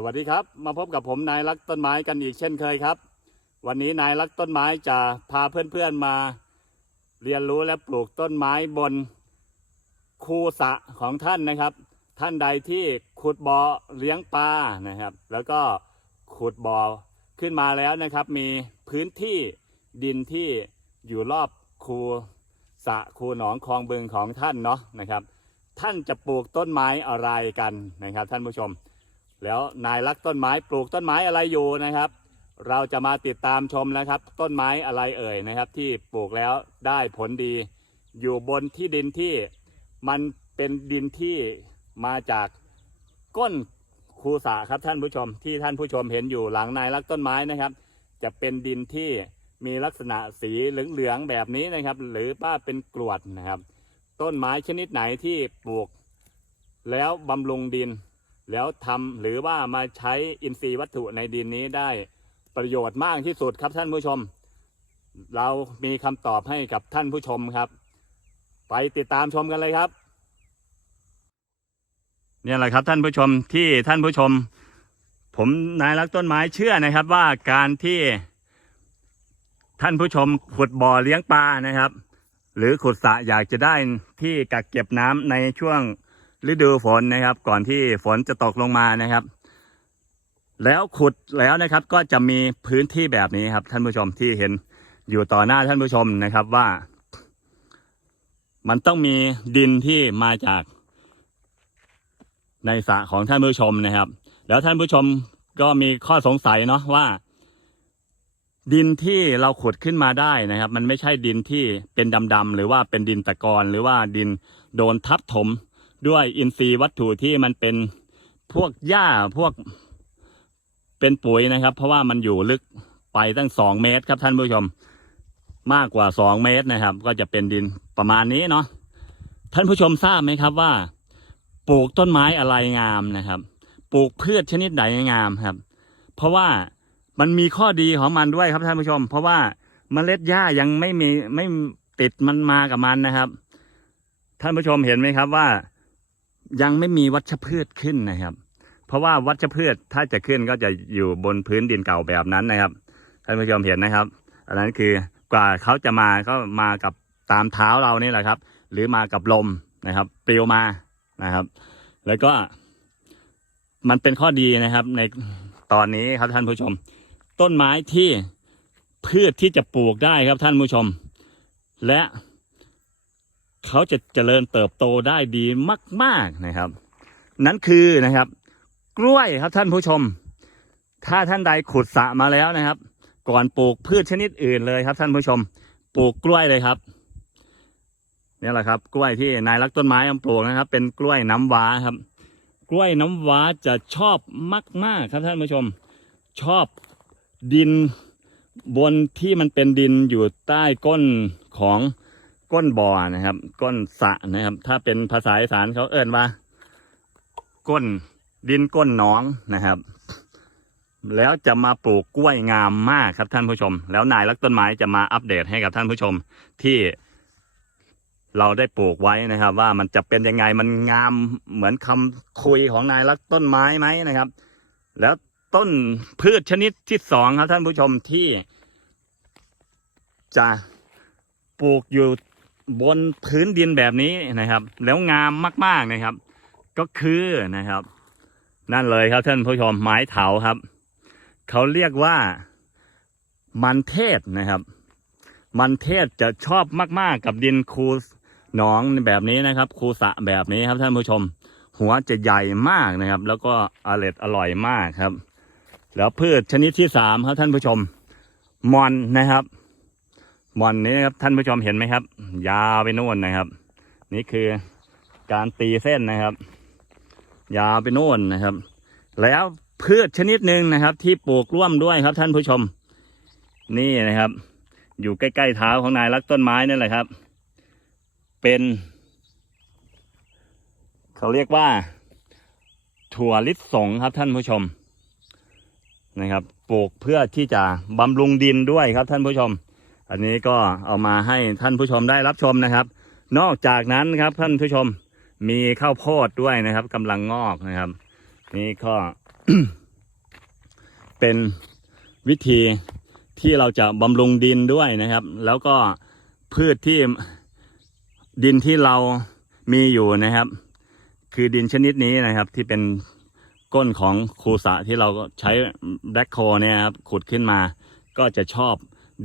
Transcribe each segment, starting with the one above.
สวัสดีครับ มาพบกับผมนายรักต้นไม้กันอีกเช่นเคยครับ วันนี้นายรักต้นไม้จะพาเพื่อนๆมา เรียนรู้และปลูกต้นไม้บนคูสะของท่านนะครับ ท่านใดที่ขุดบ่อเลี้ยงปลานะครับ แล้วก็ขุดบ่อขึ้นมาแล้วนะครับ มีพื้นที่ดินที่อยู่รอบคูสะคูหนองคลองบึงของท่านเนาะนะครับ ท่านจะปลูกต้นไม้อะไรกันนะครับ ท่านผู้ชม แล้วนายรักต้นไม้ปลูกต้นไม้อะไรอยู่นะครับ เราจะมาติดตามชมนะครับ ต้นไม้อะไรเอ่ยนะครับ ที่ปลูกแล้วได้ผลดี อยู่บนที่ดินที่มันเป็นดินที่มาจากก้นคูสระครับท่านผู้ชม ที่ท่านผู้ชมเห็นอยู่หลังนายรักต้นไม้นะครับ จะเป็นดินที่มีลักษณะสีเหลืองๆแบบนี้นะครับ หรือว่าเป็นกรวดนะครับ ต้นไม้ชนิดไหนที่ปลูกแล้วบำรุงดิน แล้วทำหรือว่ามาใช้อินทรีย์วัตถุในดินนี้ได้ประโยชน์มากที่สุดครับท่านผู้ชม เรามีคำตอบให้กับท่านผู้ชมครับ ไปติดตามชมกันเลยครับเนี่ยแหละครับท่านผู้ชมที่ท่านผู้ชม ผมนายรักต้นไม้เชื่อนะครับว่าการที่ท่านผู้ชมขุดบ่อเลี้ยงปลานะครับ หรือขุดสระอยากจะได้ที่กักเก็บน้ำในช่วง ฤดูฝนนะครับ ก่อนที่ฝนจะตกลงมานะครับ แล้วขุดแล้วนะครับ ก็จะมีพื้นที่แบบนี้ครับ ท่านผู้ชมที่เห็นอยู่ต่อหน้าท่านผู้ชมนะครับว่า มันต้องมีดินที่มาจาก ในสระของท่านผู้ชมนะครับ แล้วท่านผู้ชมก็มีข้อสงสัยเนาะว่า ดินที่เราขุดขึ้นมาได้นะครับ มันไม่ใช่ดินที่เป็นดำๆหรือว่าเป็นดินตะกอนหรือว่าดินโดนทับถม ด้วยอินทรีย์วัตถุที่มันเป็นพวกหญ้าพวกเป็นปุ๋ยนะครับ เพราะว่ามันอยู่ลึกไปตั้งสองเมตรครับท่านผู้ชม มากกว่าสองเมตรนะครับ ก็จะเป็นดินประมาณนี้เนาะท่านผู้ชมทราบไหมครับว่า ปลูกต้นไม้อะไรงามนะครับ ปลูกพืชชนิดไหนงามครับ เพราะว่ามันมีข้อดีของมันด้วยครับท่านผู้ชม เพราะว่าเมล็ดหญ้ายังไม่มีไม่ติดมันมากับมันนะครับ ท่านผู้ชมเห็นไหมครับว่า ยังไม่มีวัชพืชขึ้นนะครับ เพราะว่าวัชพืชถ้าจะขึ้นก็จะอยู่บนพื้นดินเก่าแบบนั้นนะครับท่านผู้ชมเห็นนะครับ อันนั้นคือกว่าเขาจะมาก็มากับตามเท้าเรานี่แหละครับ หรือมากับลมนะครับปลิวมานะครับ แล้วก็มันเป็นข้อดีนะครับ ในตอนนี้ครับท่านผู้ชม ต้นไม้ที่พืชที่จะปลูกได้ครับท่านผู้ชม และ เขาจะเจริญเติบโตได้ดีมาก ๆนะครับ นั่นคือนะครับ กล้วยครับท่านผู้ชม ถ้าท่านใดขุดสระมาแล้วนะครับ ก่อนปลูกพืชชนิดอื่นเลยครับ ท่านผู้ชม ปลูกกล้วยเลยครับนี่แหละครับกล้วยที่นายรักต้นไม้เอาปลูกนะครับ เป็นกล้วยน้ำว้าครับ กล้วยน้ำว้าจะชอบมาก ๆ ครับท่านผู้ชม ชอบดินบนที่มันเป็นดินอยู่ใต้ก้นของ ก้นบ่อนะครับ ก้นสะนะครับ ถ้าเป็นภาษาอีสานเขาเอ่นว่า ก้นดินก้นหนองนะครับ แล้วจะมาปลูกกล้วยงามมากครับท่านผู้ชม แล้วนายรักต้นไม้จะมาอัปเดตให้กับท่านผู้ชม ที่เราได้ปลูกไว้นะครับ ว่ามันจะเป็นยังไงมันงามเหมือนคำคุยของนายรักต้นไม้ไหมนะครับ แล้วต้นพืชชนิดที่สองครับท่านผู้ชมที่ จะปลูกอยู่ บนพื้นดินแบบนี้นะครับ แล้วงามมากๆนะครับ ก็คือนะครับ นั่นเลยครับท่านผู้ชมไม้เถาครับเขาเรียกว่ามันเทศนะครับ มันเทศจะชอบมากๆกับดินคูหนองแบบนี้นะครับคูสะแบบนี้ครับท่านผู้ชม หัวจะใหญ่มากนะครับ แล้วก็อร่อยอร่อยมากครับ แล้วพืชชนิดที่สามครับท่านผู้ชมมอนนะครับ มอนนี้นะครับท่านผู้ชมเห็นไหมครับ ยาวไปโน่นนะครับ นี่คือการตีเส้นนะครับ ยาวไปโน่นนะครับ แล้วพืชชนิดหนึ่งนะครับ ที่ปลูกร่วมด้วยครับ ท่านผู้ชม นี่นะครับ อยู่ใกล้ๆเท้าของนายรักต้นไม้นั่นแหละครับ เป็น เขาเรียกว่า ถั่วลิสงครับท่านผู้ชมนะครับ ปลูกเพื่อที่จะบำรุงดินด้วยครับท่านผู้ชม อันนี้ก็เอามาให้ท่านผู้ชมได้รับชมนะครับ นอกจากนั้นครับท่านผู้ชมมีข้าวโพดด้วยนะครับกำลังงอกนะครับ นี่ก็เป็นวิธีที่เราจะบำรุงดินด้วยนะครับ แล้วก็พืชที่ดินที่เรามีอยู่นะครับ คือดินชนิดนี้นะครับ ที่เป็นก้นของคูสะที่เราใช้แบล็คโคเนี่ยครับขุดขึ้นมา ก็จะชอบ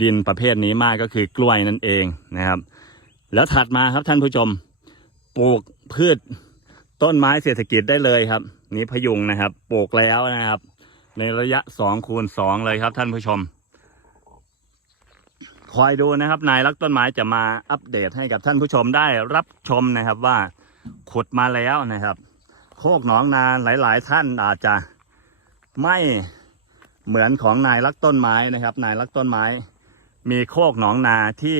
ดินประเภทนี้มากก็คือกล้วยนั่นเองนะครับ แล้วถัดมาครับท่านผู้ชมปลูกพืชต้นไม้เศรษฐกิจได้เลยครับ นี่พยุงนะครับ ปลูกแล้วนะครับ ในระยะสองคูณสองเลยครับท่านผู้ชม คอยดูนะครับ นายรักต้นไม้จะมาอัปเดตให้กับท่านผู้ชมได้รับชมนะครับว่าขุดมาแล้วนะครับ โคกหนองนาหลาย ๆ ท่านอาจจะไม่เหมือนของนายรักต้นไม้นะครับ นายรักต้นไม้ มีโคกหนองนาที่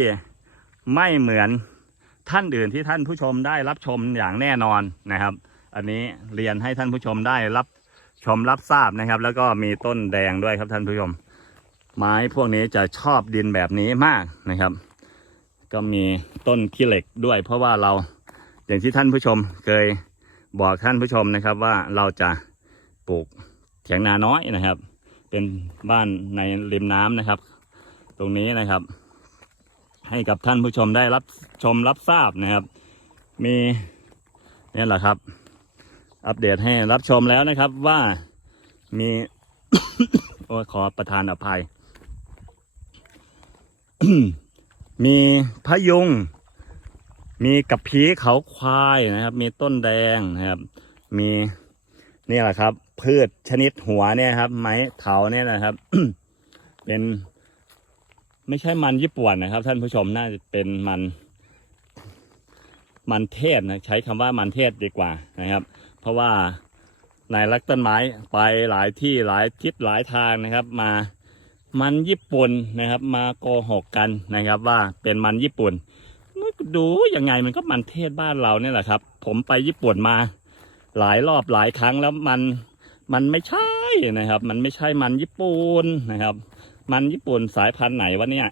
ไม่เหมือนท่านอื่นที่ท่านผู้ชมได้รับชมอย่างแน่นอนนะครับ อันนี้เรียนให้ท่านผู้ชมได้รับชมรับทราบนะครับ แล้วก็มีต้นแดงด้วยครับท่านผู้ชม ไม้พวกนี้จะชอบดินแบบนี้มากนะครับ ก็มีต้นขี้เหล็กด้วย เพราะว่าเราอย่างที่ท่านผู้ชมเคยบอกท่านผู้ชมนะครับว่าเราจะปลูกเถียงนาน้อยนะครับ เป็นบ้านในริมน้ำนะครับ ตรงนี้นะครับ ให้กับท่านผู้ชมได้รับชมรับทราบนะครับ มีนี่แหละครับ อัปเดตให้รับชมแล้วนะครับว่ามีโอ้ขอประทานอภัย มีพะยุง มีกับผีเขาควายนะครับ มีต้นแดงนะครับ มีนี่แหละครับ พืชชนิดหัวเนี่ยครับ ไม้เถาเนี่ยนะครับ เป็น ไม่ใช่มันญี่ปุ่นนะครับ ท่านผู้ชมน่าจะเป็นมัน มันเทศนะใช้คำว่ามันเทศดีกว่านะครับ เพราะว่าในรักต้นไม้ไปหลายที่หลายทิศหลายทางนะครับ มามันญี่ปุ่นนะครับ มาโกหกกันนะครับ ว่าเป็นมันญี่ปุ่นดูยังไงมันก็มันเทศบ้านเราเนี่ยแหละครับ ผมไปญี่ปุ่นมา หลายรอบหลายครั้งแล้วมันมันไม่ใช่นะครับ มันไม่ใช่มันญี่ปุ่นนะครับ มันญี่ปุ่นสายพันธุ์ไหนวะเนี่ย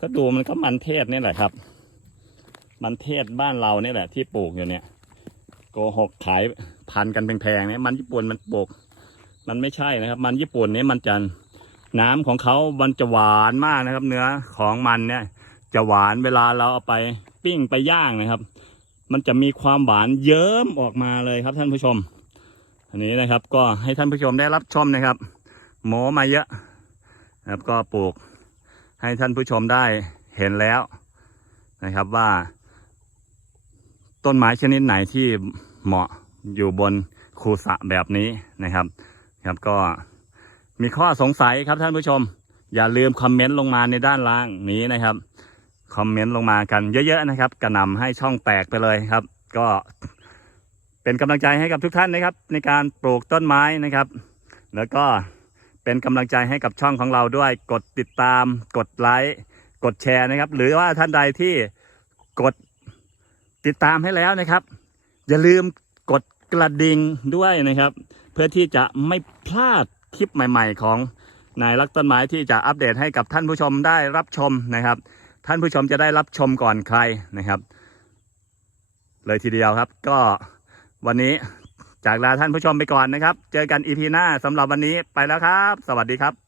ก็ดูมันก็มันเทศนี่แหละครับ มันเทศบ้านเราเนี่ยแหละ ที่ปลูกอยู่เนี่ย โกหกขายพันธุ์กันแพงๆเนี่ยมันญี่ปุ่นมันปลูก มันไม่ใช่นะครับ มันญี่ปุ่นเนี่ยมันจะน้ำของเขามันจะหวานมากนะครับ เนื้อของมันเนี่ย จะหวานเวลาเราเอาไปปิ้งไปย่างนะครับ มันจะมีความหวานเยิ้มออกมาเลยครับท่านผู้ชม อันนี้นะครับ ก็ให้ท่านผู้ชมได้รับชมนะครับโมอมาเยอะ นะครับก็ปลูกให้ท่านผู้ชมได้เห็นแล้วนะครับว่า ต้นไม้ชนิดไหนที่เหมาะอยู่บนคูสะแบบนี้นะครับครับก็มีข้อสงสัยครับท่านผู้ชม อย่าลืมคอมเมนต์ลงมาในด้านล่างนี้นะครับคอมเมนต์ลงมากันเยอะๆนะครับ กระนำให้ช่องแตกไปเลยครับ ก็เป็นกำลังใจให้กับทุกท่านนะครับ ในการปลูกต้นไม้นะครับ แล้วก็ เป็นกำลังใจให้กับช่องของเราด้วย กดติดตาม กดไลค์ กดแชร์นะครับ หรือว่าท่านใดที่กดติดตามให้แล้วนะครับ อย่าลืมกดกระดิ่งด้วยนะครับ เพื่อที่จะไม่พลาดคลิปใหม่ ๆ ของนายรักต้นไม้ที่จะอัปเดตให้กับท่านผู้ชมได้รับชมนะครับ ท่านผู้ชมจะได้รับชมก่อนใครนะครับ เลยทีเดียวครับ ก็วันนี้ จากลาท่านผู้ชมไปก่อนนะครับ เจอกันอีพีหน้าสำหรับวันนี้ไปแล้วครับ สวัสดีครับ